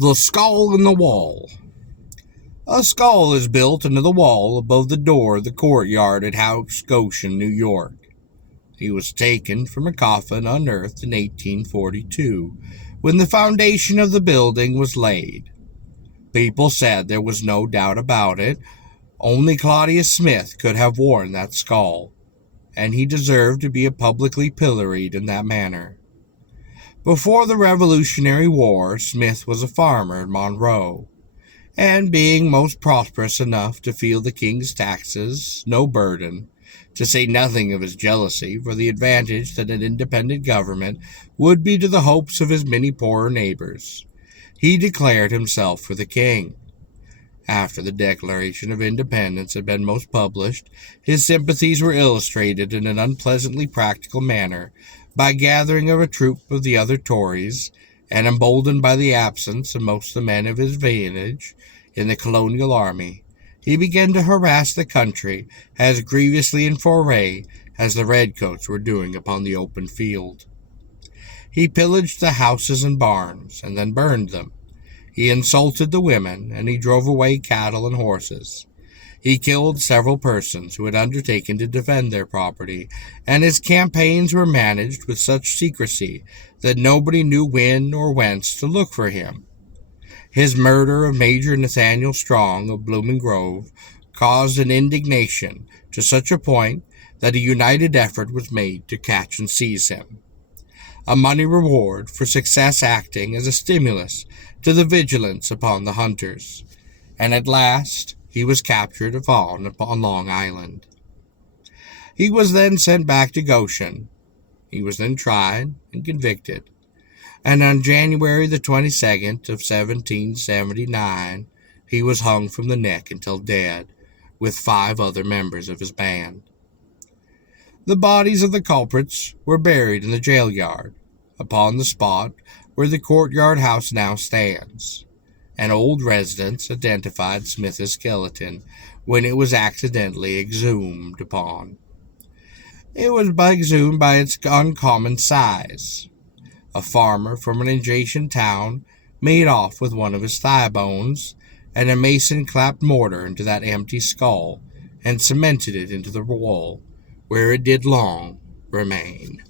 The skull in the wall. A skull is built into the wall above the door of the courtyard at House Goshen, New York. He was taken from a coffin unearthed in 1842, when the foundation of the building was laid. People said there was no doubt about it. Only Claudius Smith could have worn that skull, and he deserved to be publicly pilloried in that manner. Before the Revolutionary War, Smith was a farmer in Monroe, and being most prosperous enough to feel the king's taxes no burden, to say nothing of his jealousy for the advantage that an independent government would be to the hopes of his many poorer neighbors, he declared himself for the king. After the Declaration of Independence had been most published, his sympathies were illustrated in an unpleasantly practical manner by gathering of a troop of the other Tories, and emboldened by the absence of most of the men of his vantage in the colonial army, he began to harass the country as grievously in foray as the redcoats were doing upon the open field. He pillaged the houses and barns, and then burned them. He insulted the women, and he drove away cattle and horses. He killed several persons who had undertaken to defend their property, and his campaigns were managed with such secrecy that nobody knew when or whence to look for him. His murder of Major Nathaniel Strong of Blooming Grove caused an indignation to such a point that a united effort was made to catch and seize him. A money reward for success acting as a stimulus to the vigilance upon the hunters, and at last he was captured upon Long Island. He was then sent back to Goshen. He was then tried and convicted, and on January the 22nd of 1779, he was hung from the neck until dead, with 5 other members of his band. The bodies of the culprits were buried in the jail yard, upon the spot where the courtyard house now stands. And old residents identified Smith's skeleton when it was accidentally exhumed upon. It was exhumed by its uncommon size. A farmer from an adjacent town made off with one of his thigh bones, and a mason clapped mortar into that empty skull and cemented it into the wall, where it did long remain.